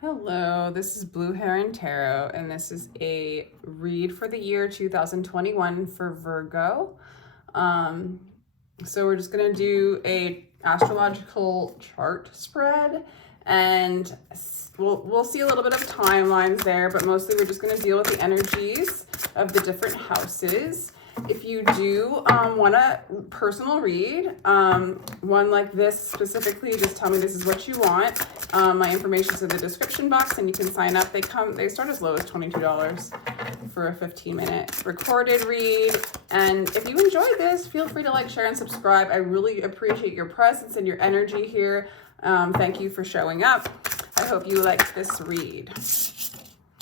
Hello, this is Blue Heron Tarot, and this is a read for the year 2021 for Virgo. So we're just gonna do a astrological chart spread, and we'll see a little bit of timelines there, but mostly we're just gonna deal with the energies of the different houses. If you do want a personal read, one like this specifically, just tell me this is what you want. My information's in the description box, and you can sign up. They start as low as $22 for a 15-minute recorded read. And if you enjoyed this, feel free to like, share, and subscribe. I really appreciate your presence and your energy here. Thank you for showing up. I hope you like this read.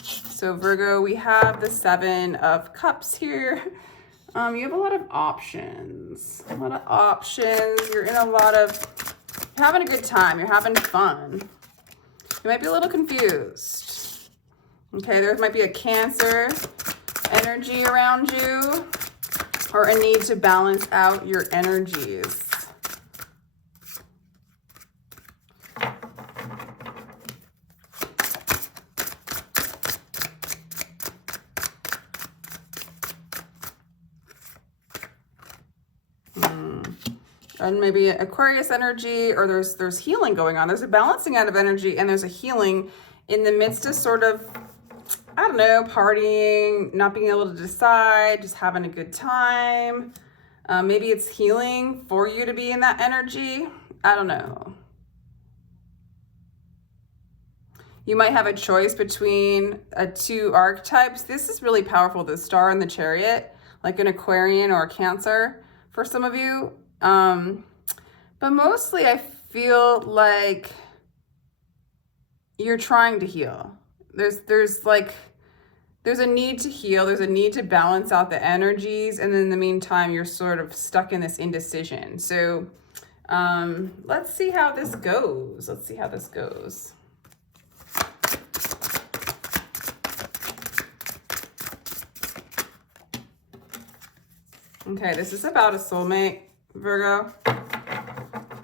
So Virgo, we have the 7 of Cups here. You have a lot of options. You're having a good time. You're having fun. You might be a little confused. Okay, there might be a Cancer energy around you, or a need to balance out your energies. And maybe Aquarius energy, or there's healing going on. There's a balancing out of energy, and there's a healing in the midst of sort of, I don't know, partying, not being able to decide, just having a good time. Maybe it's healing for you to be in that energy. I don't know. You might have a choice between two archetypes. This is really powerful, the Star and the Chariot, like an Aquarian or a Cancer for some of you. But mostly I feel like you're trying to heal. There's a need to heal. There's a need to balance out the energies. And then in the meantime, you're sort of stuck in this indecision. So, let's see how this goes. Okay, this is about a soulmate, Virgo.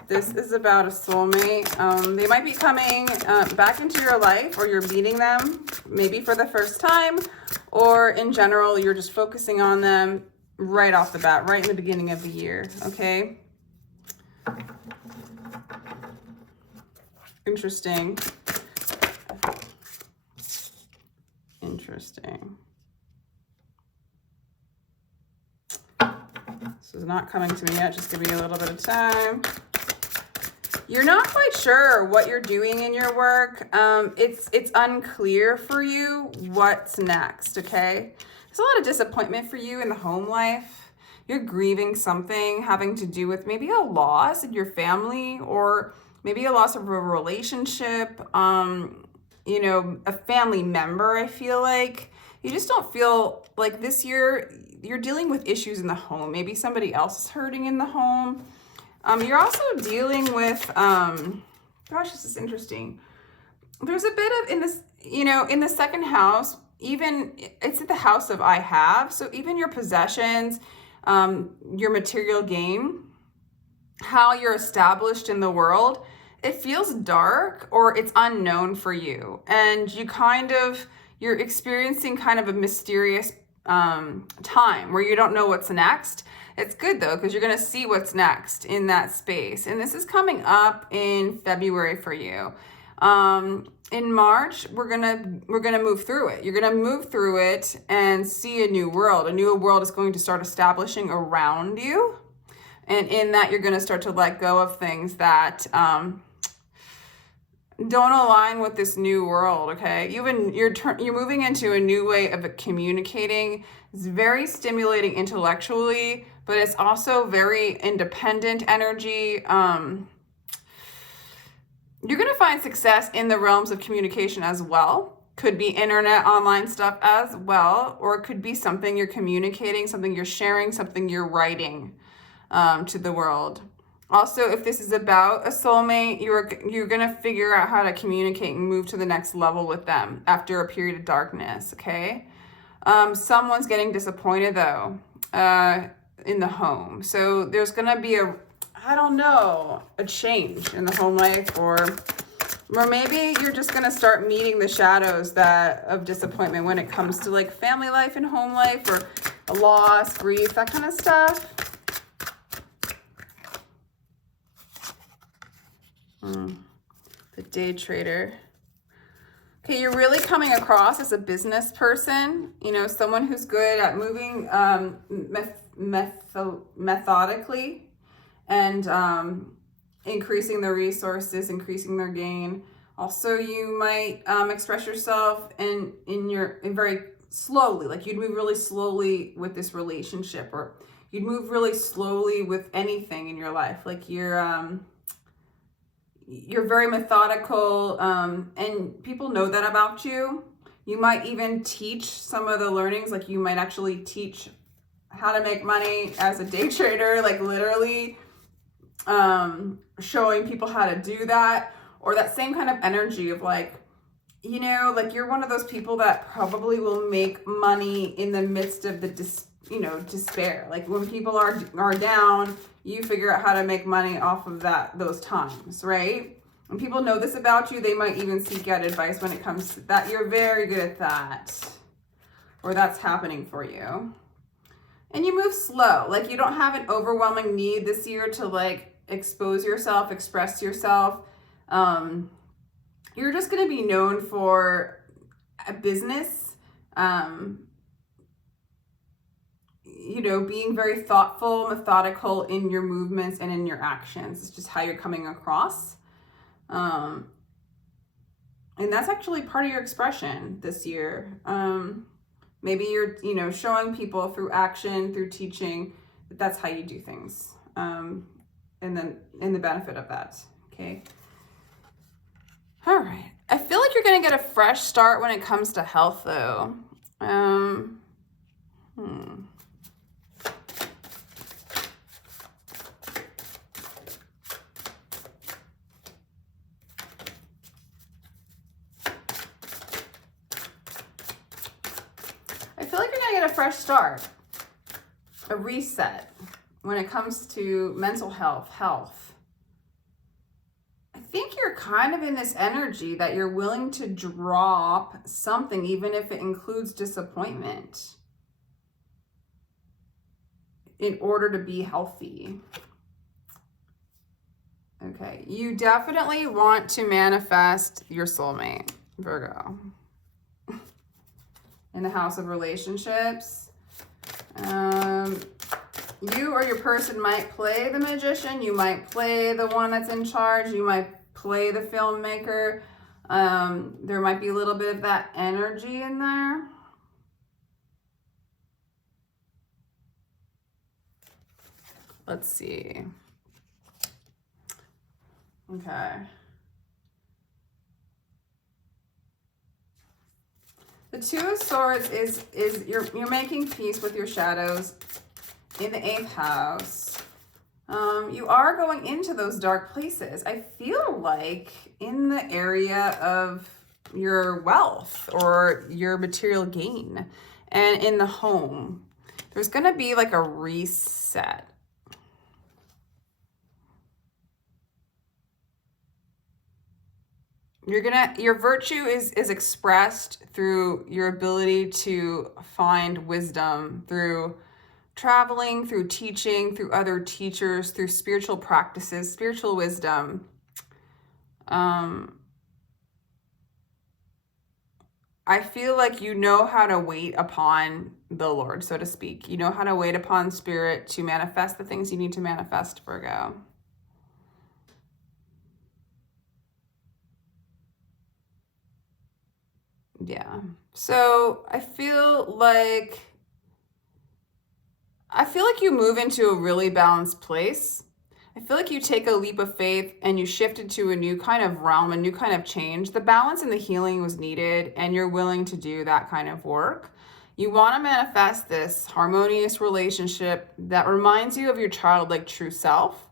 This is about a soulmate. They might be coming back into your life, or you're meeting them maybe for the first time, or in general, you're just focusing on them right off the bat, right in the beginning of the year, okay? Interesting. This is not coming to me yet. Just give me a little bit of time. You're not quite sure what you're doing in your work. It's unclear for you what's next, okay? There's a lot of disappointment for you in the home life. You're grieving something having to do with maybe a loss in your family, or maybe a loss of a relationship, you know, a family member. I feel like you just don't feel like this year you're dealing with issues in the home. Maybe somebody else is hurting in the home. You're also dealing with, gosh, this is interesting. There's a bit of, in this, you know, in the second house, even it's at the house of I have. So even your possessions, your material gain, how you're established in the world, it feels dark, or it's unknown for you. And you're experiencing kind of a mysterious time where you don't know what's next. It's good though, because you're going to see what's next in that space. And this is coming up in February for you. In March, we're gonna move through it. You're gonna move through it and see a new world. A new world is going to start establishing around you. And in that, you're going to start to let go of things that don't align with this new world, okay? You're moving into a new way of communicating. It's very stimulating intellectually, but it's also very independent energy. You're going to find success in the realms of communication as well. Could be internet, online stuff as well, or it could be something you're communicating, something you're sharing, something you're writing to the world. Also, if this is about a soulmate, you're going to figure out how to communicate and move to the next level with them after a period of darkness, okay? Someone's getting disappointed, though, in the home. So there's going to be a change in the home life, or Or maybe you're just going to start meeting the shadows of disappointment when it comes to like family life and home life, or a loss, grief, that kind of stuff. The day trader. Okay, you're really coming across as a business person, you know, someone who's good at moving methodically and increasing their resources, increasing their gain. Also, you might express yourself in very slowly, like you'd move really slowly with this relationship, or you'd move really slowly with anything in your life. Like you're very methodical, and people know that about you. You might even teach some of the learnings, like you might actually teach how to make money as a day trader, like literally showing people how to do that, or that same kind of energy of like, you know, like you're one of those people that probably will make money in the midst of the despair. Like when people are down, you figure out how to make money off of those times, right? And people know this about you. They might even seek out advice when it comes to that. You're very good at that, or that's happening for you. And you move slow. Like you don't have an overwhelming need this year to like expose yourself, express yourself. You're just going to be known for a business, you know, being very thoughtful, methodical in your movements and in your actions. It's just how you're coming across. And that's actually part of your expression this year. Maybe you're, you know, showing people through action, through teaching, that that's how you do things. And then in the benefit of that, okay? All right. I feel like you're going to get a fresh start when it comes to health, though. I feel like you're going to get a fresh start, a reset when it comes to mental health. I think you're kind of in this energy that you're willing to drop something, even if it includes disappointment, in order to be healthy. Okay, you definitely want to manifest your soulmate, Virgo. In the house of relationships, you or your person might play the magician. You might play the one that's in charge. You might play the filmmaker. There might be a little bit of that energy in there. Let's see. Okay. The Two of Swords is you're making peace with your shadows in the 8th house. You are going into those dark places. I feel like in the area of your wealth or your material gain, and in the home, there's going to be like a reset. Your virtue is expressed through your ability to find wisdom through traveling, through teaching, through other teachers, through spiritual practices, spiritual wisdom. I feel like you know how to wait upon the Lord, so to speak. You know how to wait upon Spirit to manifest the things you need to manifest, Virgo. Yeah. So I feel like you move into a really balanced place. I feel like you take a leap of faith and you shift into a new kind of realm, a new kind of change. The balance and the healing was needed, and you're willing to do that kind of work. You want to manifest this harmonious relationship that reminds you of your childlike true self.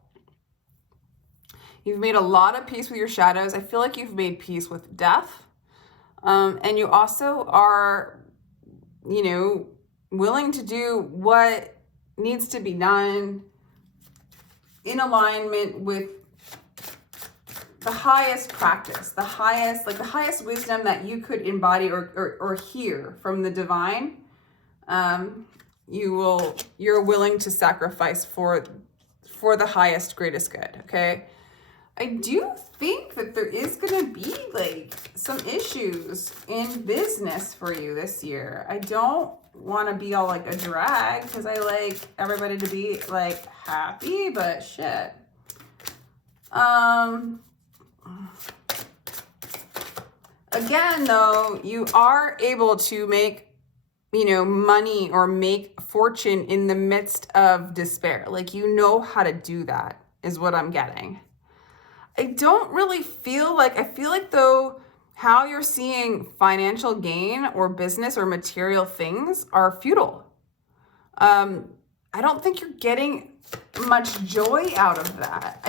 You've made a lot of peace with your shadows. I feel like you've made peace with death. And you also are, you know, willing to do what needs to be done in alignment with the highest practice, the highest, like the highest wisdom that you could embody or hear from the divine, you're willing to sacrifice for the highest, greatest good, okay? I do think that there is going to be like some issues in business for you this year. I don't want to be all like a drag because I like everybody to be like happy, but shit. Again, though, you are able to make, you know, money or make fortune in the midst of despair. Like, you know how to do that is what I'm getting. I don't really feel like, I feel like though, how you're seeing financial gain or business or material things are futile. I don't think you're getting much joy out of that.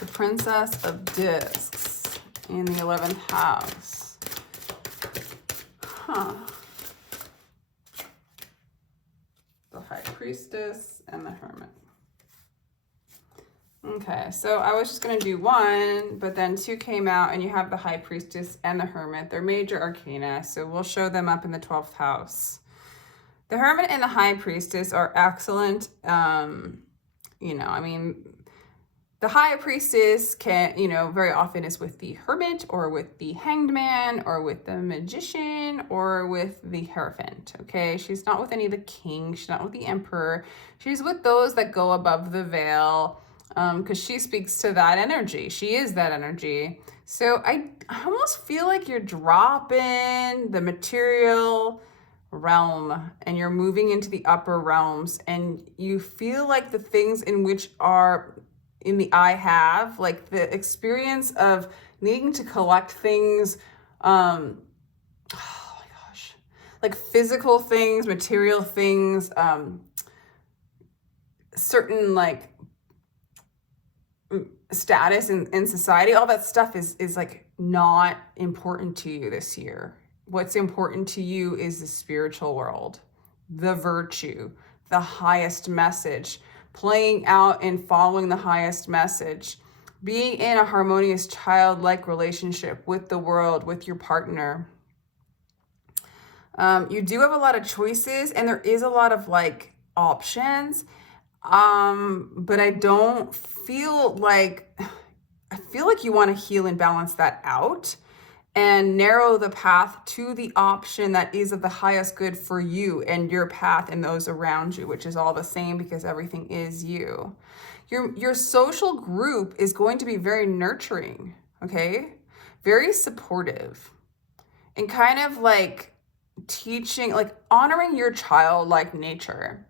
The Princess of Discs in the 11th house. Huh. The High Priestess and the Hermit. Okay, so I was just going to do one, but then two came out, and you have the High Priestess and the Hermit. They're major arcana, so we'll show them up in the 12th house. The Hermit and the High Priestess are excellent. You know, I mean, the High Priestess can, you know, very often is with the Hermit or with the Hanged Man or with the Magician or with the Hierophant, okay? She's not with any of the kings. She's not with the Emperor. She's with those that go above the veil, because she speaks to that energy. She is that energy. So I almost feel like you're dropping the material realm and you're moving into the upper realms, and you feel like the things in which are in the I have, like the experience of needing to collect things, oh my gosh, like physical things, material things, certain like status in society, all that stuff is like not important to you this year. What's important to you is the spiritual world, the virtue, the highest message, playing out and following the highest message, being in a harmonious childlike relationship with the world, with your partner. You do have a lot of choices, and there is a lot of like options, but I don't feel like, I feel like you want to heal and balance that out and narrow the path to the option that is of the highest good for you and your path and those around you, which is all the same because everything is you. Your social group is going to be very nurturing, okay? Very supportive, and kind of like teaching, like honoring your childlike nature.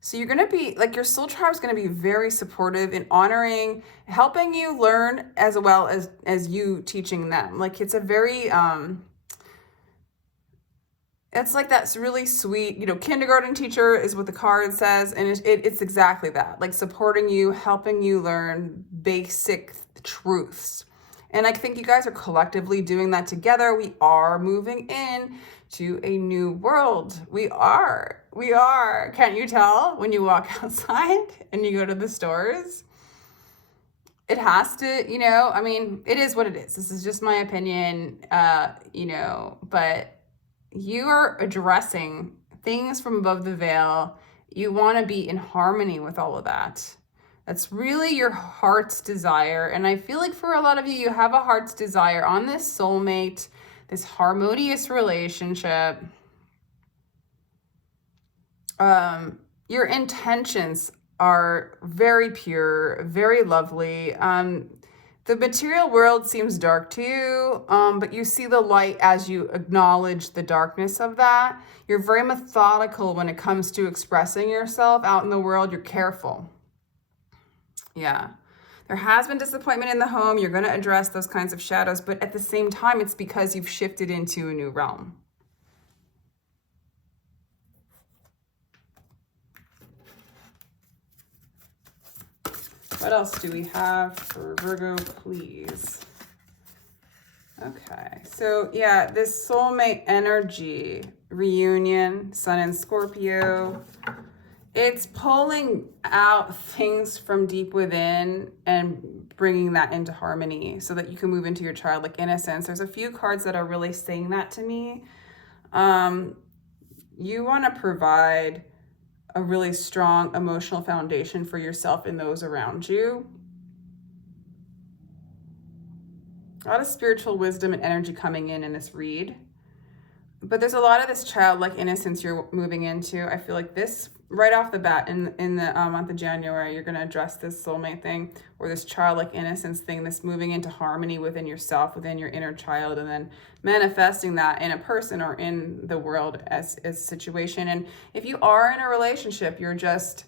So you're going to be like, your soul tribe is going to be very supportive in honoring, helping you learn as well as you teaching them. Like, it's a very, it's like that's really sweet, you know, kindergarten teacher is what the card says. And it's exactly that, like supporting you, helping you learn basic truths. And I think you guys are collectively doing that together. We are moving in to a new world. We are. Can't you tell when you walk outside and you go to the stores? It has to, you know, I mean, it is what it is. This is just my opinion, you know, but you are addressing things from above the veil. You want to be in harmony with all of that. That's really your heart's desire. And I feel like for a lot of you, you have a heart's desire on this soulmate, this harmonious relationship. Your intentions are very pure, very lovely. The material world seems dark to you, but you see the light as you acknowledge the darkness of that. You're very methodical when it comes to expressing yourself out in the world. You're careful. Yeah. There has been disappointment in the home. You're going to address those kinds of shadows, but at the same time, it's because you've shifted into a new realm. What else do we have for Virgo, please? Okay, so yeah, this soulmate energy, reunion, Sun and Scorpio, it's pulling out things from deep within and bringing that into harmony so that you can move into your childlike innocence. There's a few cards that are really saying that to me. You want to provide a really strong emotional foundation for yourself and those around you. A lot of spiritual wisdom and energy coming in this read. But there's a lot of this childlike innocence you're moving into. I feel like this, right off the bat, in the month of January, you're going to address this soulmate thing, or this childlike innocence thing, this moving into harmony within yourself, within your inner child, and then manifesting that in a person or in the world as a situation. And if you are in a relationship, you're just...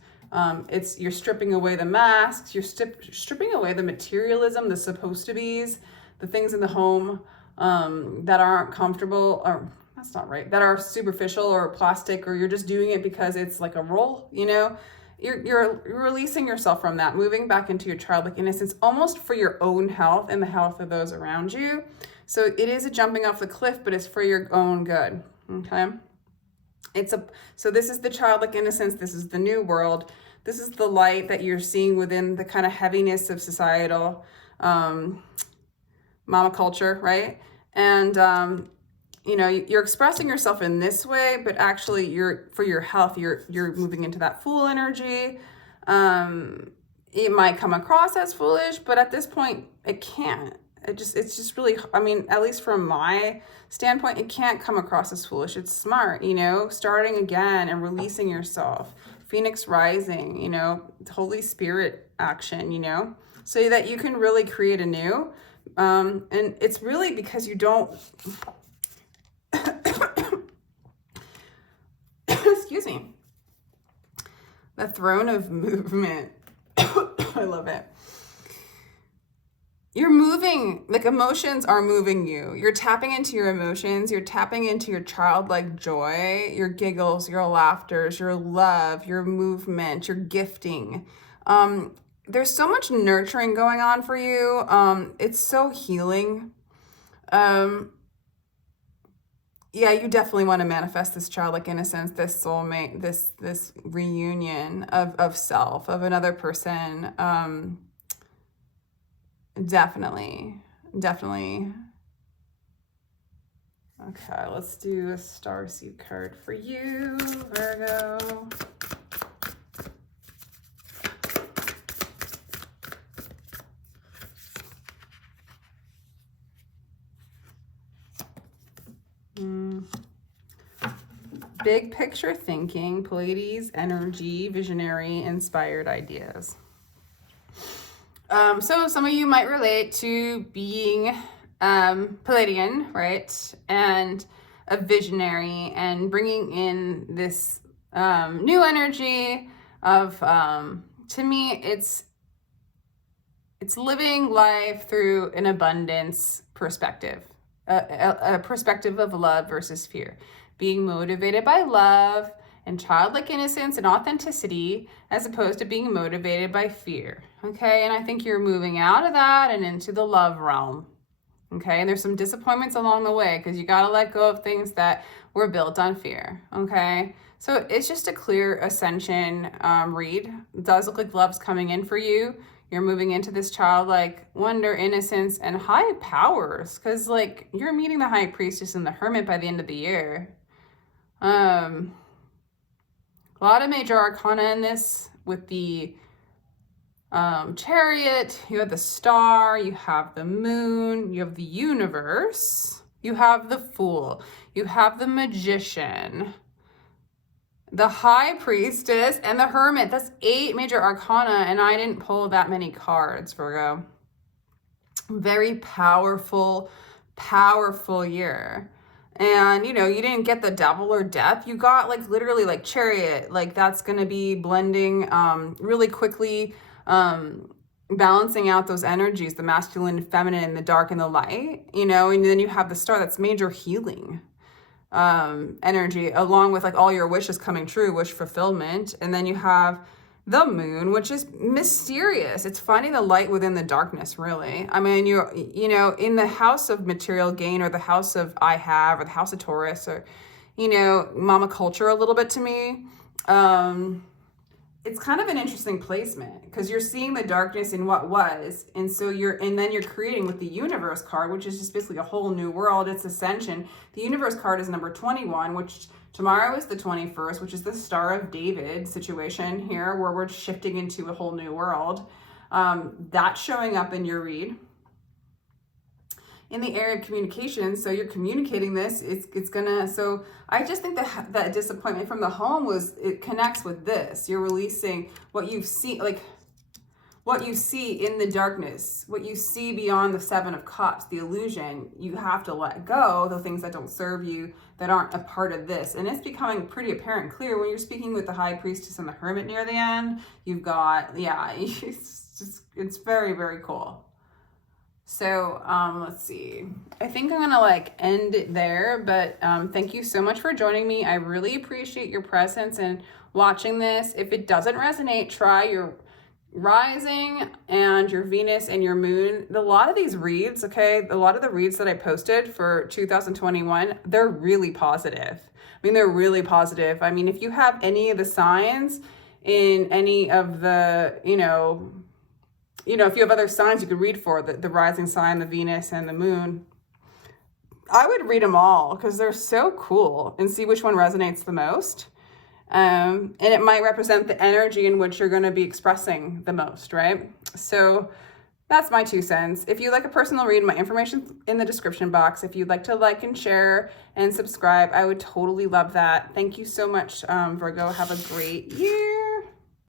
you're stripping away the masks, you're stripping away the materialism, the supposed to be's, the things in the home that aren't comfortable, or that's not right, that are superficial or plastic, or you're just doing it because it's like a role, you know. You're releasing yourself from that, moving back into your childlike innocence, almost for your own health and the health of those around you. So it is a jumping off the cliff, but it's for your own good, okay? So this is the childlike innocence, this is the new world, this is the light that you're seeing within the kind of heaviness of societal mama culture, right? And you know, you're expressing yourself in this way, but actually for your health, you're moving into that fool energy. It might come across as foolish, but at this point it can't. It's just really, I mean, at least from my standpoint, it can't come across as foolish. It's smart, you know, starting again and releasing yourself. Phoenix rising, you know, Holy Spirit action, you know, so that you can really create anew. And it's really because you don't, excuse me, the throne of movement. I love it. You're moving, like emotions are moving you. You're tapping into your emotions. You're tapping into your childlike joy, your giggles, your laughters, your love, your movement, your gifting. There's so much nurturing going on for you. It's so healing. Yeah, you definitely want to manifest this childlike innocence, this soulmate, this reunion of self, of another person. Definitely. Okay, let's do a starseed card for you, Virgo. Big picture thinking, Pleiades energy, visionary, inspired ideas. So some of you might relate to being Palladian, right? And a visionary and bringing in this new energy of, to me, it's living life through an abundance perspective, a perspective of love versus fear, being motivated by love and childlike innocence and authenticity, as opposed to being motivated by fear, okay? And I think you're moving out of that and into the love realm, okay? And there's some disappointments along the way because you got to let go of things that were built on fear, okay? So it's just a clear ascension read. It does look like love's coming in for you. You're moving into this childlike wonder, innocence, and high powers, because like you're meeting the high priestess and the hermit by the end of the year. A lot of major arcana in this with the chariot. You have the star, you have the moon, you have the universe, you have the fool, you have the magician, the high priestess, and the hermit. That's 8 major arcana, and I didn't pull that many cards, Virgo. Very powerful year. And, you know, you didn't get the devil or death. You got like literally like chariot. Like that's going to be blending really quickly, balancing out those energies, the masculine, feminine, the dark and the light, you know. And then you have the star, that's major healing energy, along with like all your wishes coming true, wish fulfillment. And then you have the moon, which is mysterious. It's finding the light within the darkness, really. I mean, you know, in the house of material gain, or the house of I have, or the house of Taurus, or, you know, mama culture a little bit to me. It's kind of an interesting placement, because you're seeing the darkness in what was, and so then you're creating with the universe card, which is just basically a whole new world. It's ascension. The universe card is number 21, which tomorrow is the 21st, which is the Star of David situation here, where we're shifting into a whole new world. That's showing up in your read. In the area of communication, so you're communicating this, it's gonna, so I just think that disappointment from the home it connects with this. You're releasing what you've seen, like what you see in the darkness, what you see beyond the Seven of Cups, the illusion. You have to let go the things that don't serve you, that aren't a part of this. And it's becoming pretty apparent and clear when you're speaking with the High Priestess and the Hermit near the end. You've got, yeah, it's very, very cool. So let's see, I think I'm gonna like end it there, but thank you so much for joining me. I really appreciate your presence and watching this. If it doesn't resonate, try your rising and your Venus and your moon. A lot of these reads, okay, a lot of the reads that I posted for 2021, they're really positive. I mean, they're really positive. I mean, if you have any of the signs in any of the, you know, if you have other signs you could read for, the rising sign, the Venus, and the moon, I would read them all, because they're so cool, and see which one resonates the most. And it might represent the energy in which you're going to be expressing the most, right? So that's my 2 cents. If you'd like a personal read, my information's in the description box. If you'd like to like and share and subscribe, I would totally love that. Thank you so much, Virgo. Have a great year.